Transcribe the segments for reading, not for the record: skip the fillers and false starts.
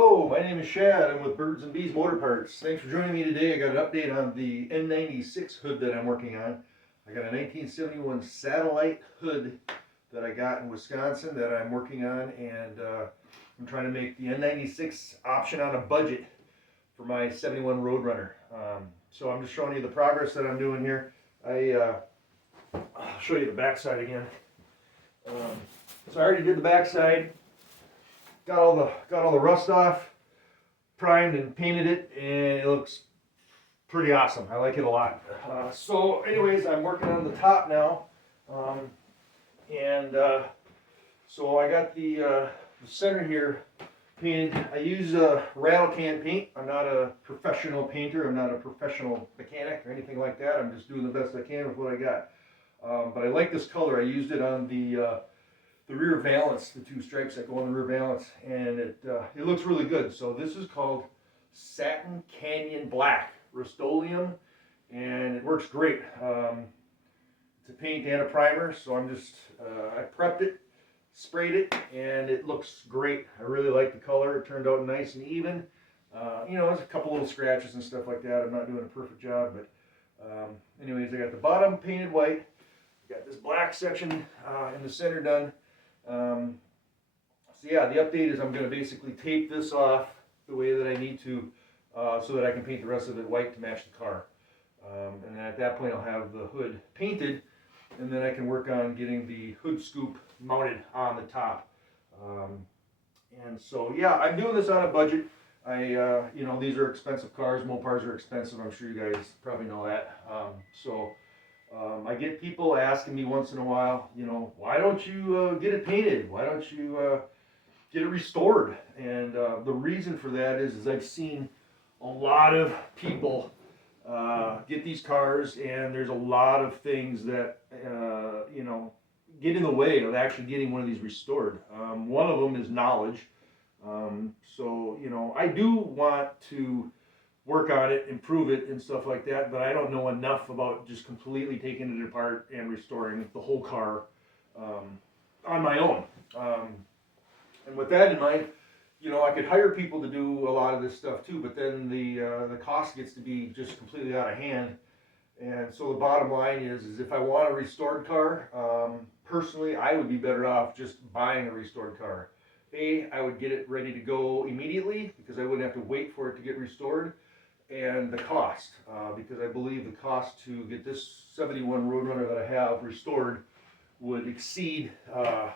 Hello, my name is Shad. I'm with Birds and Bees Motor Parts. Thanks for joining me today. I got an update on the N96 hood that I'm working on. I got a 1971 satellite hood that I got in Wisconsin that I'm working on, and I'm trying to make the N96 option on a budget for my 71 Road Runner. So I'm just showing you the progress that I'm doing here. I'll show you the backside again. So I already did the backside. Got all the rust off, primed and painted it, and it looks pretty awesome. I like it a lot. So anyways, I'm working on the top now, so I got the center here painted. I use rattle can paint. I'm not a professional painter. I'm not a professional mechanic or anything like that. I'm just doing the best I can with what I got. But I like this color. I used it on the rear valance, the two stripes that go on the rear valance, and it looks really good. So this is called Satin Canyon Black Rust-Oleum, and it works great. It's a paint and a primer, so I prepped it, sprayed it, and it looks great. I really like the color. It turned out nice and even. There's a couple little scratches and stuff like that. I'm not doing a perfect job, but anyways, I got the bottom painted white. Got this black section in the center done. So yeah, the update is I'm going to basically tape this off the way that I need to so that I can paint the rest of it white to match the car. And then at that point I'll have the hood painted, and then I can work on getting the hood scoop mounted on the top. And so yeah, I'm doing this on a budget. These are expensive cars. MoPars are expensive. I'm sure you guys probably know that. I get people asking me once in a while, why don't you get it painted? Why don't you get it restored? And the reason for that is I've seen a lot of people get these cars, and there's a lot of things that, get in the way of actually getting one of these restored. One of them is knowledge. I do want to work on it, improve it, and stuff like that, but I don't know enough about just completely taking it apart and restoring the whole car on my own. And with that in mind, I could hire people to do a lot of this stuff too, but then the cost gets to be just completely out of hand. And so the bottom line is if I want a restored car, personally, I would be better off just buying a restored car. I would get it ready to go immediately because I wouldn't have to wait for it to get restored. And the cost, because I believe the cost to get this 71 Road Runner that I have restored would exceed, the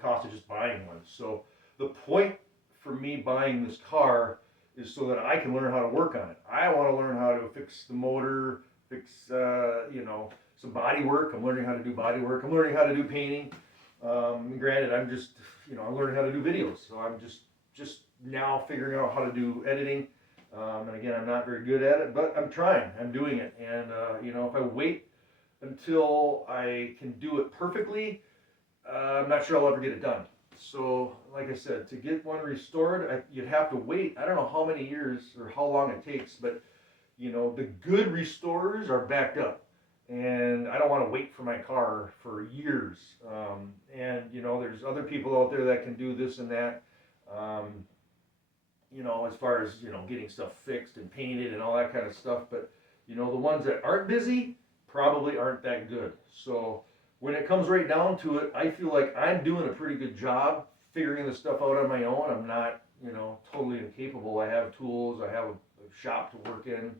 cost of just buying one. So the point for me buying this car is so that I can learn how to work on it. I want to learn how to fix the motor, fix, some body work. I'm learning how to do body work. I'm learning how to do painting. Granted, I'm just, I'm learning how to do videos. So I'm just now figuring out how to do editing. And again, I'm not very good at it, but I'm trying. I'm doing it. And, if I wait until I can do it perfectly, I'm not sure I'll ever get it done. So, like I said, to get one restored, you'd have to wait. I don't know how many years or how long it takes, but, the good restorers are backed up. And I don't want to wait for my car for years. There's other people out there that can do this and that. As far as, getting stuff fixed and painted and all that kind of stuff. But, the ones that aren't busy probably aren't that good. So when it comes right down to it, I feel like I'm doing a pretty good job figuring this stuff out on my own. I'm not, totally incapable. I have tools. I have a shop to work in,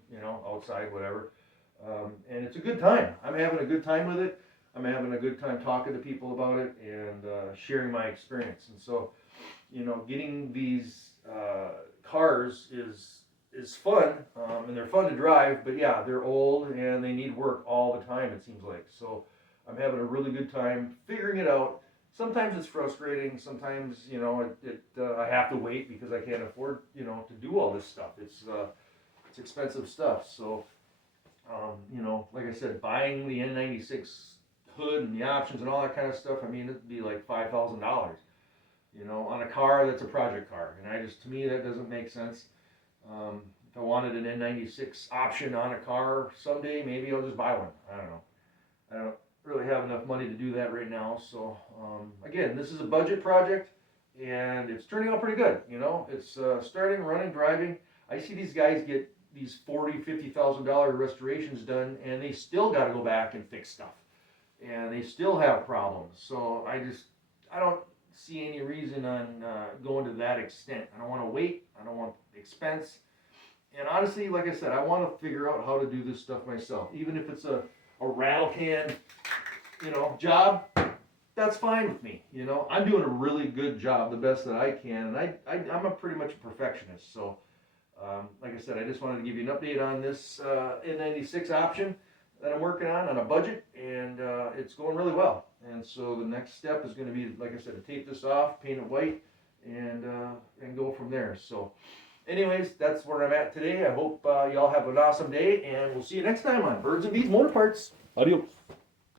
outside, whatever. And it's a good time. I'm having a good time with it. I'm having a good time talking to people about it and sharing my experience. And so, getting these cars is fun, and they're fun to drive, but yeah, they're old and they need work all the time, it seems like. So I'm having a really good time figuring it out. Sometimes it's frustrating. Sometimes, I have to wait because I can't afford, to do all this stuff. It's expensive stuff. So, like I said, buying the N96 hood and the options and all that kind of stuff, it'd be like $5,000. On a car that's a project car. And to me, that doesn't make sense. If I wanted an N96 option on a car someday, maybe I'll just buy one. I don't know. I don't really have enough money to do that right now. So, again, this is a budget project, and it's turning out pretty good. You know, it's starting, running, driving. I see these guys get these $40,000, $50,000 restorations done, and they still got to go back and fix stuff, and they still have problems. So I don't see any reason on going to that extent. I don't want to wait. I don't want expense. And honestly, like I said, I want to figure out how to do this stuff myself. Even if it's a rattle can, job, that's fine with me. I'm doing a really good job, the best that I can, and I'm a pretty much a perfectionist. So, like I said, I just wanted to give you an update on this N96 option that I'm working on a budget, and it's going really well. And so the next step is going to be, like I said, to tape this off, paint it white, and go from there. So anyways, that's where I'm at today. I hope y'all have an awesome day, and we'll see you next time on Birds and Bees Motor Parts. Adios.